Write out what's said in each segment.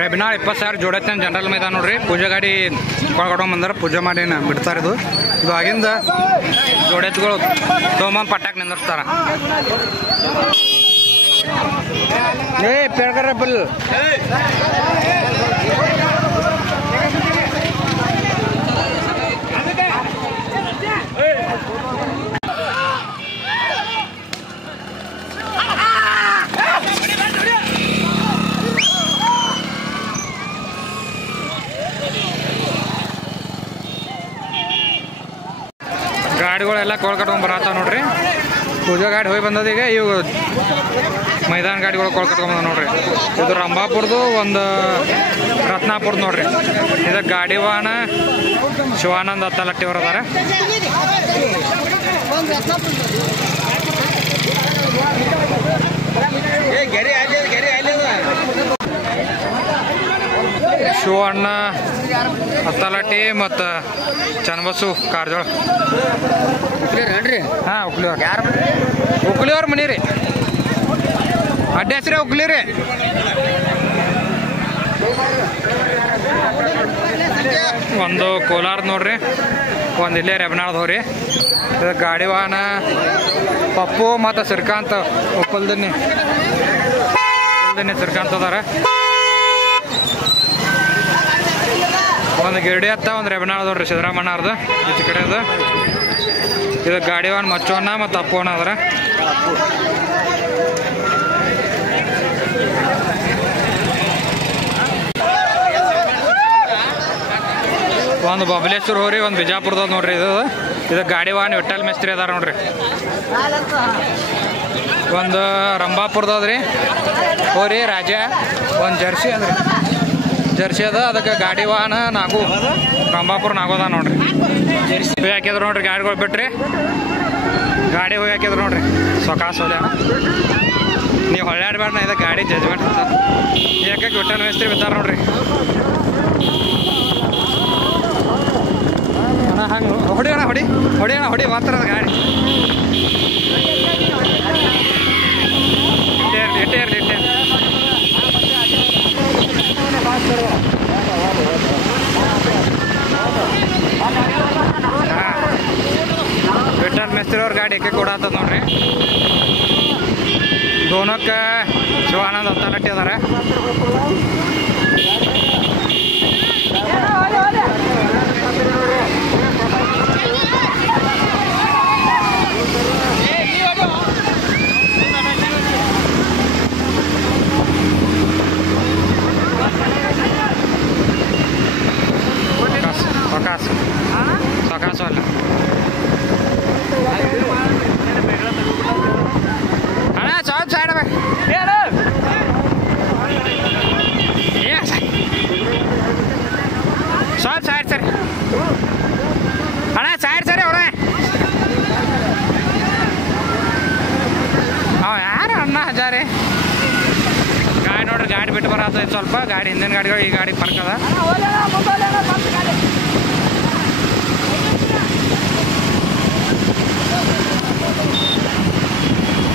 Rebinal 20,000 ಜೋಡತ್ತೆ general ಮೈದಾನ ನೋಡ್ರಿ. ಪೂಜೆ ಗಾಡಿ ಕೊಳ್ಗಡ್ಕೊಂಡ್ ಬಂದಾರ, ಪೂಜೆ ಮಾಡಿ ಬಿಡ್ತಾರೆ. ಇದು ಆಗಿಂದ ಜೋಡೆತ್ಗಳು ತೊಗೊಂಬಂದು ಪಟ್ಟಾಕ್ ನಿಂದಿರ್ತಾರ. ಪೇಳ್ಕರ ಬಲ್ ಗಾಡಿಗಳೆಲ್ಲ ಕೊಳ್ಕಟ್ಕೊಂಡ್ ಬರತ್ತಾವ ನೋಡ್ರಿ. ಪೂಜಾ ಗಾಡಿ ಹೋಗಿ ಬಂದದ. ಈಗ ಇವು ಮೈದಾನ ಗಾಡಿಗಳು ಕೊಳ್ಕಟ್ಕೊಂಡ್ ನೋಡ್ರಿ. ಇದು ರಂಭಾಪುರದು, ಒಂದು ರತ್ನಾಪುರದ್ದು ನೋಡ್ರಿ. ಇದು ಗಾಡಿ ವಾಹನ ಶಿವಾನಂದ್ ಹತ್ತಲಟ್ಟಿ ಅವರು ಅದಾರ. ಶಿವಣ್ಣ ಹತ್ತಲಟ್ಟಿ ಮತ್ತು ಚನ್ನಬಸು ಕಾರ್ಜೋಳ. ಹಾಂ, ಉಕ್ಲಿಯವ್ರು. ಯಾರು ಉಕ್ಲಿಯವ್ರ ಮನಿ ರೀ. ಅಡ್ಡ ಹೆಸ್ರೇ ಉಕ್ಲಿ ರೀ. ಒಂದು ಕೋಲಾರ ನೋಡ್ರಿ, ಒಂದು ಇಲ್ಲೇ ರೆಬನಾಳ್ ಹೋರಿ. ಇದು ಗಾಡಿ ವಾಹನ ಪಪ್ಪು ಮತ್ತು ಶ್ರೀಕಾಂತ್ ಉಪ್ಪಲ್ದನ್ನಿ ಶ್ರೀಕಾಂತ್ ಅದಾರ. ಒಂದು ಗಿರಡಿ ಹತ್ತ, ಒಂದು ರೆಬನಾಳ್ ನೋಡ್ರಿ ಸಿದ್ದರಾಮಣ್ಣ ಅವ್ರದ್ದು ಈಚೆ ಕಡೆ. ಅದು ಇದು ಗಾಡಿ ವಾಹನ ಮಚ್ಚವಣ್ಣ ಮತ್ತು ಅಪ್ಪವಣ್ಣ ಅದಾರ. ಒಂದು ಬಬಲೇಶ್ವರ ಹೋರಿ, ಒಂದು ಬಿಜಾಪುರದ ನೋಡ್ರಿ. ಇದು ಗಾಡಿ ವಾಹನ ವಿಠಲ್ ಮಿಸ್ತ್ರಿ ಅದಾರ ನೋಡ್ರಿ. ಒಂದು ರಂಭಾಪುರದದ್ರಿ ಹೋರಿ ರಾಜ. ಒಂದು ಜರ್ಸಿ ಅದ್ರಿ, ಜರ್ಸಿ ಅದ. ಅದಕ್ಕೆ ಗಾಡಿ ವಾಹನ ನಾಗು ರಂಭಾಪುರ ನಾಗೋದ ನೋಡ್ರಿ. ಹೋಗಿ ಹಾಕಿದ್ರು ನೋಡ್ರಿ ಗಾಡಿಗಳು ಬಿಟ್ರಿ. ಗಾಡಿ ಹೋಗಿ ಹಾಕಿದ್ರು ನೋಡ್ರಿ. ಸೊಕಾಸ್ ಹೋದ ನೀವು ಹೊಳ್ಳಾಡ್ಬೇಡ. ಇದು ಗಾಡಿ ಜಜ್ಮೆಂಟ್ ಅಂತ ಯಾಕೆ ವಿಠಲ್ ಮಿಸ್ತ್ರಿ ಬಿದ್ದಾರ ನೋಡ್ರಿ. ಹಂಗೆ ಹೊಡಿಯೋಣ, ಹೊಡಿ ಮಾತ್ರ ಗಾಡಿ ಇಟ್ಟೇ. ವಿಠಲ್ ಮಿಸ್ತ್ರಿ ಅವ್ರ ಗಾಡಿ ಏಕೆ ಕೊಡತ್ತದ ನೋಡ್ರಿ. ದೋನಕ್ಕೆ ಶಿವಾನಂದ್ ಹತ್ತಲಟ್ಟಿ ಅದಾರ. ಸೊಕಾಸು ಅಲ್ಲ ಅಣ್ಣ. ಸ್ವಲ್ಪ ಸೈಡ್ ಸ್ವಲ್ಪ ಸೈಡ್ ಸರಿ ಅಣ್ಣ, ಸೈಡ್ ಸರಿ ಅವ್ರೆ. ಯಾರು ಅಣ್ಣ ಹಜಾರೆ ಗಾಡಿ ನೋಡ್ರಿ. ಗಾಡಿ ಬಿಟ್ಟು ಬರತ್ತ ಸ್ವಲ್ಪ. ಗಾಡಿ ಹಿಂದಿನ ಗಾಡಿಗಳು ಈ ಗಾಡಿ ಫರ್ಕ್ ಅದ.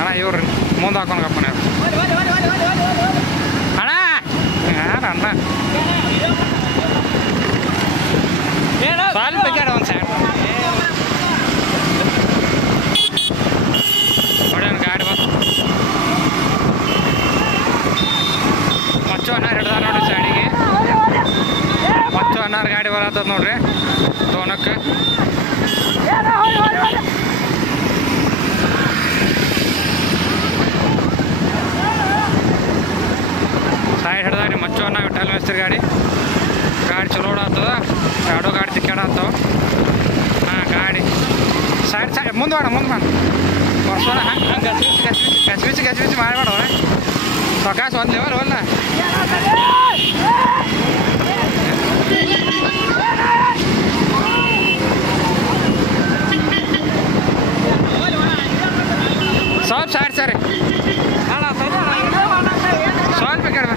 ಅಣ್ಣ ಇವ್ರಿ ಮುಂದೆ ಹಾಕೊಂಡ್ಗಪ್ಪನ ಅಣ್ಣ. ಯಾರು ಅಣ್ಣ ಸ್ವಲ್ಪ ಬೇಕಾರ ಒಂದು ಸೈಡ್ ನೋಡಿ. ಗಾಡಿ ಬಂದು ಮಚ್ಚು ಅನ್ನಾರು ಹಿಡ್ದಾರ ನೋಡ್ರಿ ಸೈಡಿಗೆ. ಮಚ್ಚು ಅನ್ನಾರು ಗಾಡಿ ಬರತ್ತದ ನೋಡ್ರಿ ದೋನಕ್ಕೆ. ಸೈಡ್ ಹಿಡ್ದಾರಿ ಮಚ್ಚು ಅನ್ನ ವಿಠಲ್ ಮಿಸ್ತ್ರಿ ಗಾಡಿ. ಗಾಡಿ ಚಲೋ ಓಡಾಗ್ತದ. ಎರಡೂ ಗಾಡಿ ತಿಕ್ಕಾಡತ್ತವ. ಹಾಂ, ಗಾಡಿ ಸೈಡ್ ಮುಂದೆ ವರ್ಷೋಣ. ಹಂಗೆ ಗಚ್ಬಿಚ್ಚಿ ಮಾಡಬೇಡವ. ಸೊಕಾಸ್ ಒಂದು ಲೆವಲ್ ಅಲ್ಲ. ಸ್ವಲ್ಪ ಸೈಡ್ ಸರಿ ಸ್ವಲ್ಪ ಬೇಕಾದ್ರೆ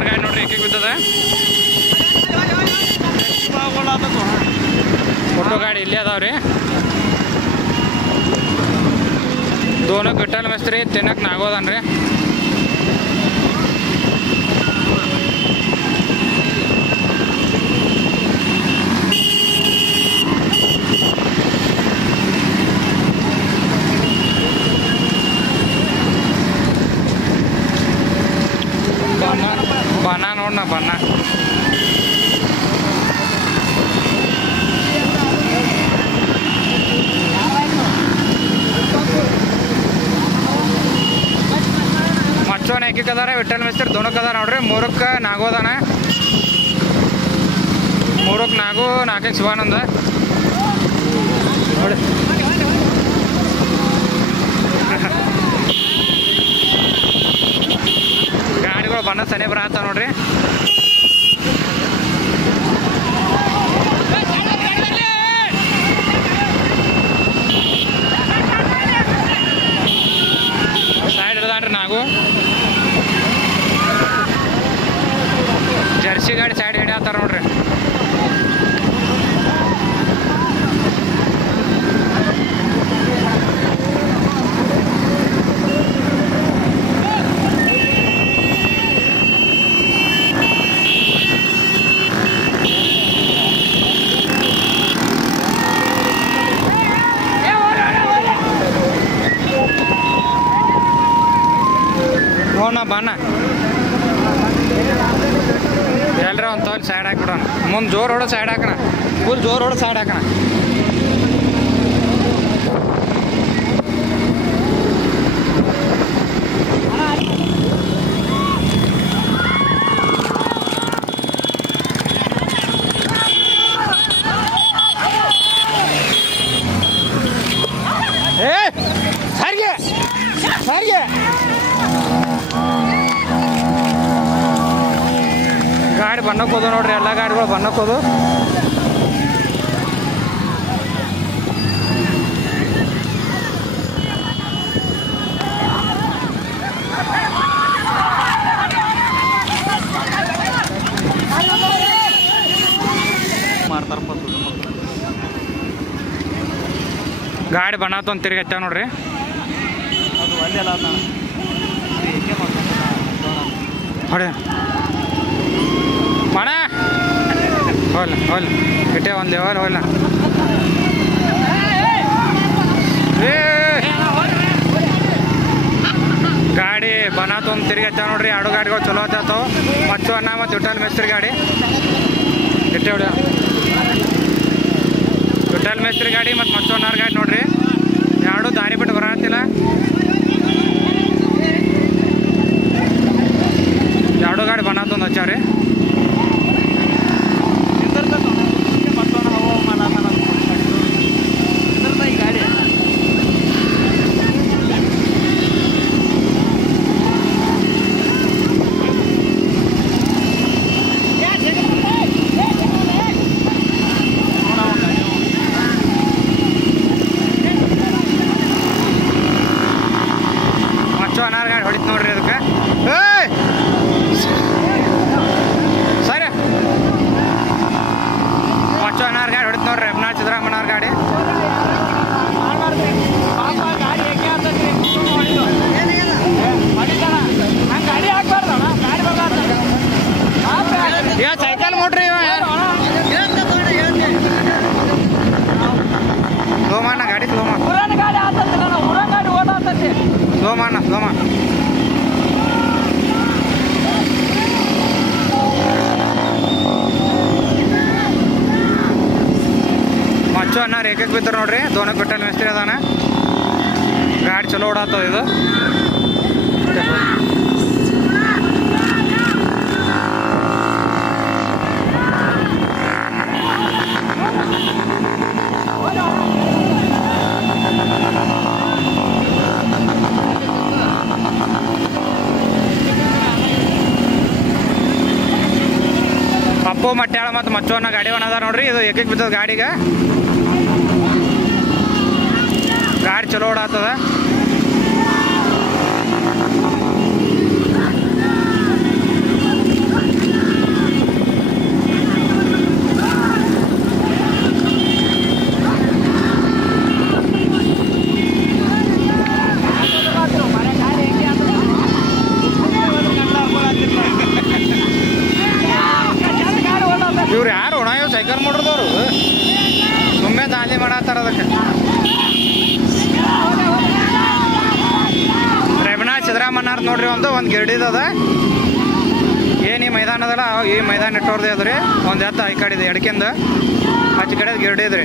ಓನರ್ ಗಾಡಿ ನೋಡ್ರಿ ಏಕೆ ಬಿದ್ದದ ಫೋಟೋ ಗಾಡಿ ಇಲ್ಲೇ ಅದಾವ್ರಿ दोनों गिट्टल मिस्त्री तिनक नागोदन रे बना नोड़ना बना मच्चोन एक अदार विठल मिस्त्री दोनों अदार नोड्री मूरक्क नागोदन मूरक्क नागू नाके शिवानंद ನೋಡಿ ಗಾಡಿಗಳು ಬಣ್ಣ ಸನೆ ಬರತ್ತ ನೋಡ್ರಿ ಸೈಡ್ ಇಡದಾನ್ರಿ ನಾಗು ಜರ್ಸಿ ಗಾಡಿ ಸೈಡ್ ಹಿಡಿಯತ್ತಾರ ನೋಡ್ರಿ ನೋಡೋಣ ಬಣ್ಣ ಎಲ್ಲರ ಒಂದು ತೋಲ್ ಸೈಡ್ ಹಾಕ್ಬಿಡೋಣ ಮುಂದೆ ಜೋರು ಹೊಡೋ ಸೈಡ್ ಹಾಕೋಣ ಫುಲ್ ಜೋರು ಹೊಡೋ ಸೈಡ್ ಹಾಕೋಣ ಸಾರಿಗೆ ಸಾರಿಗೆ ಗಾಡಿ ಬಣ್ಣಕ್ಕೆ ಹೋದು ನೋಡ್ರಿ ಎಲ್ಲ ಗಾಡಿಗಳು ಬಣ್ಣಕ್ಕೆ ಹೋದು ಗಾಡಿ ಬಣ್ಣತ್ತು ಒಂದು ತಿರುಗಿ ಹತ್ತಾವ ನೋಡ್ರಿ ಹೊಡೆ ಮಣ ಹೋಲ್ ಹೋಲ್ ಇಟ್ಟೆ ಒಂದು ಲೆವಲ್ ಹೋಲ್ಲ ಗಾಡಿ ಬನಾತ್ ಒಂದು ತಿರುಗಿ ಹತ್ತಾವ ನೋಡ್ರಿ ಎರಡು ಗಾಡಿಗಳು ಚಲೋ ಹತ್ತಾವ ಮಚ್ಚು ಅನ್ನ ಮತ್ತು ವಿಠಲ್ ಮೇಸ್ತ್ರಿ ಗಾಡಿ ಇಟ್ಟೆ ಹೊಡ ವಿಠಲ್ ಮೇಸ್ತ್ರಿ ಗಾಡಿ ಮತ್ತು ಮಚ್ಚು ಅನ್ನಾರ ಗಾಡಿ ನೋಡ್ರಿ ಎರಡು ದಾರಿ ಬಿಟ್ಟು ಬರತ್ತಿಲ್ಲ ಎರಡು ಗಾಡಿ ಬನಾತ್ ಒಂದು ಹಚ್ಚಾವ್ರಿ ಮಚ್ಚು ಅನಾರ್ ಗಾಡಿ ಹೊಡಿತು ನೋಡ್ರಿ ಅದಕ್ಕೆ ಸರಿ ಮಚ್ಚು ಅನಾರ್ ಗಾಡಿ ಹೊಡಿತು ನೋಡ್ರಿ ಅಬ್ನಾ ಸಿದ್ದರಾಮಣ್ಣವ್ರ ಗಾಡಿ ಇವ ಸೈಕಲ್ ಮೋಟ್ರಿ ಇವ ಸ್ಲೋಮಾನ ಗಾಡಿ ಸ್ಲೋಮಾ ಸ್ಲೋಮಾನ ಸ್ಲೋಮಾ ಮಚ್ಚು ಅನ್ನಾರ ಏಕಕ್ಕೆ ಬಿದ್ದರು ನೋಡ್ರಿ ದೋನಕ್ಕೆ ಬಿಟ್ಟಲ್ಲಿ ಮಿಸ್ತ್ರಿ ಅದಾನ ಗಾಡಿ ಚಲೋ ಓಡಾತದ ಇದು ಪಪ್ಪು ಮಟ್ಯಾಳ ಮತ್ತು ಮಚ್ಚು ಅನ್ನೋ ಗಾಡಿ ಒಣ ಅದ ನೋಡ್ರಿ ಇದು ಏಕಕ್ಕೆ ಬಿದ್ದದ ಗಾಡಿಗೆ ಗಾಡಿ ಚಲೋ ಓಡಾತದ ನೋಡ್ರಿ ಒಂದು ಗಿರಡಿದ ಏನು ಈ ಮೈದಾನ ಅದಲ್ಲ ಈ ಮೈದಾನ ಇಟ್ಟೋರ್ದೇ ಅದ್ರಿ ಒಂದು ಎತ್ತ ಈ ಕಡೆ ಇದೆ ಎಡಕಿಂದ ಆಚೆ ಕಡೆ ಗಿರಡಿ ಇದ್ರಿ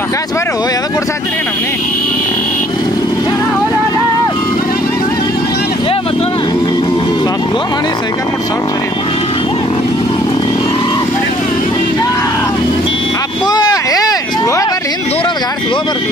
ಸಕಾಶ್ ಬರ್ರಿ ಎದ ಕೊಡ್ಸಾತ್ರಿ ನಮ್ನಿ ಸ್ವಲ್ಪ ಸ್ಲೋ ಮಾಡಿ ಸೈಕಲ್ ಮಾಡಿ ಸ್ವಲ್ಪ ಸರಿ ಅಪ್ಪು ಏ ಸ್ಲೋ ಬರ್ರಿ ಹಿಂದೆ ದೂರ ಅದ ಗಾಡಿ ಸ್ಲೋ ಬರ್ರಿ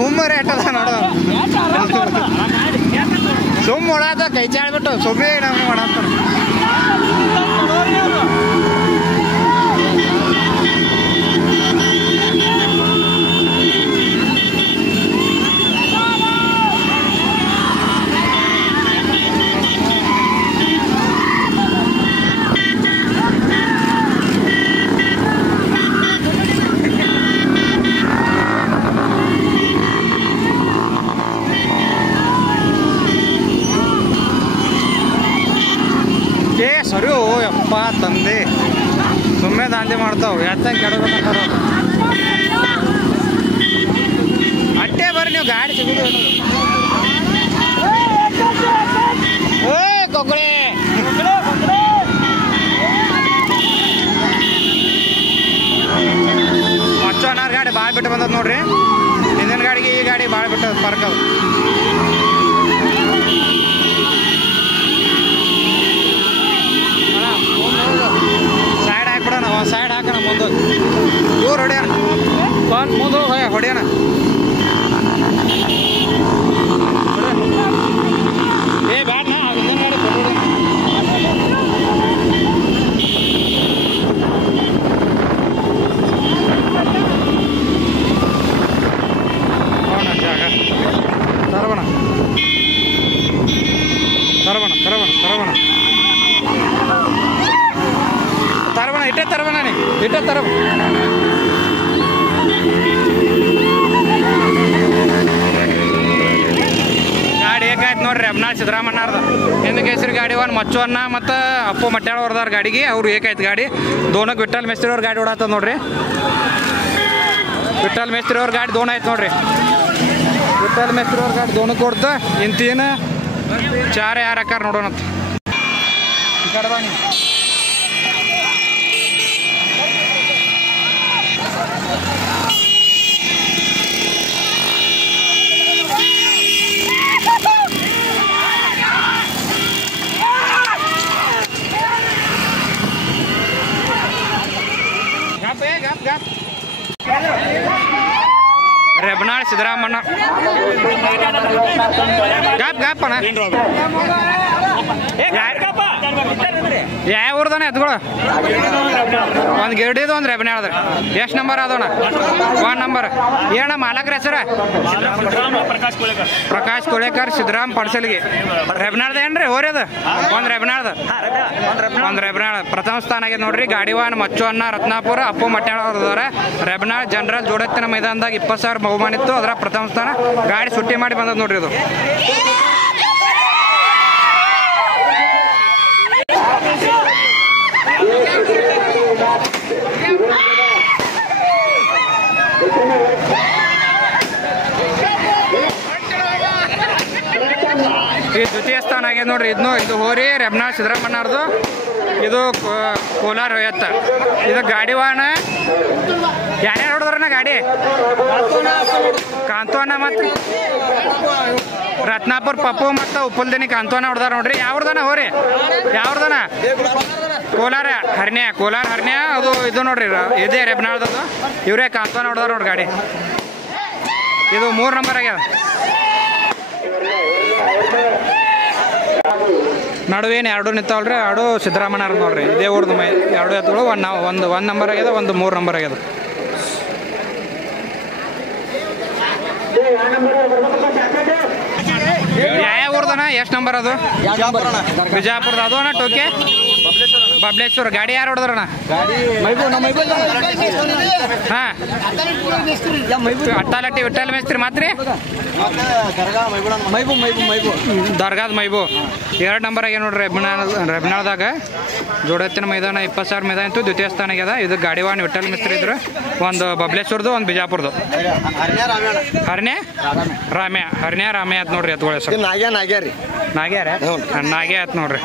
ಹುಮ್ಮರಿ ಎಟ್ಟದ ನೋಡು ಸುಮ್ಮ ಓಡಾತ ಕೈ ಚಾಡ್ಬಿಟ್ಟು ಸುಮ್ಮನೆ ನಮ್ಗೆ ಮಾಡಾತ ಸರಿ ಓ ಯಪ್ಪ ತಂದೆ ಸುಮ್ಮನೆ ದಾಂಧೆ ಮಾಡ್ತಾವ ಎತ್ತಂಗೆ ಕೆಡಬೇಕಂತಾರ ಅಟ್ಟೆ ಬರ್ರಿ ನೀವು ಗಾಡಿ ಸಿಗುದು ಓ ಕೊಕ್ಕಳೆ ಮಚ್ಚ ಅನ್ನಾರ ಗಾಡಿ ಭಾಳ ಬಿಟ್ಟು ಬಂದದ ನೋಡ್ರಿ ಹಿಂದಿನ ಗಾಡಿಗೆ ಈ ಗಾಡಿ ಭಾಳ ಬಿಟ್ಟು ಫರ್ಕ್ ಅದ ಸೈಡ್ ಹಾಕ್ಬಿಡೋಣ ಸೈಡ್ ಹಾಕೋಣ ಮುಂದೆ ದೂರ ಹೊಡ್ಯಾನ ಮುಂದೆ ಹೊಡ್ಯಾನ ಏ ಬ್ಯಾಡ ನಾ ಹಿಂದಿನ ಗಾಡಿ ಕೊಟ್ಟು ಜಾಗ ತರಬಣ ಇಟ್ಟೆ ತರಬಣ ನೀ ಇಟ್ಟೆ ತರಬ ಗಾಡಿ ಏಕಾಯ್ತು ನೋಡ್ರಿ ಅಬ್ನಾಳ್ ಸಿದ್ದರಾಮಣ್ಣಾರ್ದ ಹಿಂದೆ ಕೇಸರಿ ಗಾಡಿ ಒಂದು ಮಚ್ಚು ಅನ್ನ ಮತ್ತು ಅಪ್ಪು ಮಟ್ಯಾಳ ಅವ್ರದಾರ ಗಾಡಿಗೆ ಅವ್ರು ಏಕಾಯ್ತು ಗಾಡಿ ದೋನಕ್ಕೆ ವಿಠಲ್ ಮೇಸ್ತ್ರಿ ಅವ್ರ ಗಾಡಿ ಓಡಾತದ ನೋಡ್ರಿ ವಿಠಲ್ ಮೇಸ್ತ್ರಿ ಅವ್ರ ಗಾಡಿ ದೋಣ ಆಯ್ತು ನೋಡ್ರಿ ವಿಠಲ್ ಮೇಸ್ತ್ರಿ ಅವ್ರ ಗಾಡಿ ದೋಣಕ್ಕೆ ಕೊಡ್ತ ಇಂತೀನ ಚಾರ ಯಾರು ಹಾಕಾರ ನೋಡೋಣಂತ ಈ ಕಡೆ ಬನ್ನಿ ರೆಬನಾಳ್ ಸಿದ್ದರಾಮಣ್ಣ ಗಾಪಣ್ಣ ಯಾವ ಊರ್ದಾನೆ ಎತ್ಗಳು ಒಂದು ಗಿರಡಿದು ಒಂದು ರೆಬನೆ ಹೇಳ್ರಿ ಎಷ್ಟು ನಂಬರ್ ಅದೋಣ 1 ನಂಬರ್ ಏನ ಮಾಲಕ್ರ ಹೆಸರ ಪ್ರಕಾಶ್ ಕೊಳೇಕರ್ ಸಿದ್ದರಾಮ್ ಪಡ್ಸಲ್ಗಿ ರೆಬನಾಳ್ದ ಏನ್ರಿ ಓರ್ಯದ ಒಂದು ರೆಬನಾಳ್ ಪ್ರಥಮ ಸ್ಥಾನ ಆಗ್ಯದ ನೋಡ್ರಿ ಗಾಡಿವಾನ್ ಮಚ್ಚು ಅನ್ನ ರತ್ನಾಪುರ ಅಪ್ಪು ಮಟ್ಯಾಳ ಅವ್ರದವ್ರ ರೆಬನಾಳ್ ಜನರಲ್ ಜೋಡತ್ತಿನ ಮೈದಾನದಾಗ 20,000 ಬಹುಮಾನ ಇತ್ತು ಅದರ ಪ್ರಥಮ ಸ್ಥಾನ ಗಾಡಿ ಸುಟ್ಟಿ ಮಾಡಿ ಬಂದದ ನೋಡ್ರಿ ಇದು ಈ ದ್ವಿತೀಯ ಸ್ಥಾನ ಆಗ್ಯದ ನೋಡ್ರಿ. ಇದು ಹೋರಿ ರೆಬ್ನಾಳ್ ಸಿದ್ದರಾಮಣ್ಣವ್ರದು. ಇದು ಕೋಲಾರ ಎತ್ತ. ಇದು ಗಾಡಿ ವಾಹನ ಯಾರ್ಯಾರು ಹೊಡೆದ್ರಣ್ಣ ಗಾಡಿ? ಕಾಂತವಣ್ಣ ಮತ್ತು ರತ್ನಾಪುರ್ ಪಪ್ಪು ಮತ್ತು ಉಪ್ಪಲ್ದಿನಿ ಕಾಂತವಣ್ಣ ಹೊಡೆದಾರ ನೋಡ್ರಿ. ಯಾವ್ದನ ಹೋರಿ? ಯಾವ್ದನ? ಕೋಲಾರ ಹರ್ನ್ಯ ಅದು. ಇದು ನೋಡ್ರಿ ಇದೇ ರೆಬ್ನಾಳ್ದದು. ಇವರೇ ಕಾಂತವಣ್ಣ ಹೊಡೆದಾರ ನೋಡ್ರಿ ಗಾಡಿ. ಇದು 3 ನಂಬರ್ ಆಗ್ಯದ. ನಡುವೇನು 2 ನಿಂತಾವಲ್ರಿ. 2 ಸಿದ್ದರಾಮಣ್ಣವ್ರ ನೋಡ್ರಿ. ಇದೇ ಊರ್ದು 2 ಎತ್ತುಗಳು. ಒಂದು 1 ನಂಬರ್ ಆಗ್ಯದ, ಒಂದು 3 ನಂಬರ್ ಆಗ್ಯದ. ಯಾವ ಊರ್ದನ? ಎಷ್ಟು ನಂಬರ್ ಅದು? ಬಿಜಾಪುರದ. ಅದು ಅಣ್ಣ ಟೋಕೆ ಬಬ್ಲೇಶ್ವರ. ಗಾಡಿ ಯಾರು ಹೊಡೆದ್ರಣ್ಣ? ಹಾಂ, ಅಟ್ಟಾಲಟ್ಟಿ ವಿಠಲ್ ಮೇಸ್ತ್ರಿ ಮಾತ್ರಿ ದರ್ಗಾದ ಮೈಬು. 2 ನಂಬರ್ ಆಗ್ಯ ನೋಡ್ರಿ. ರೆಬ್ನಾಳ್ದಾಗ ಜೋಡತ್ತಿನ ಮೈದಾನ 20,000 ಮೈದಾನ ಇತ್ತು. ದ್ವಿತೀಯ ಸ್ಥಾನ ಆಗ್ಯದ. ಇದು ಗಾಡಿವಾನ್ ವಿಠಲ್ ಮಿಸ್ತ್ರಿ ಇದ್ರು. ಒಂದು ಬಬ್ಲೇಶ್ವರದು, ಒಂದು ಬಿಜಾಪುರದು. ಹರ್ನ್ಯ ರಾಮ್ಯ ಆತ್ ನೋಡ್ರಿ. ಎತ್ಕೊಳ್ಳಿ ಸರ್ ನಾಗ್ಯಾರ ಆತ್ ನೋಡ್ರಿ.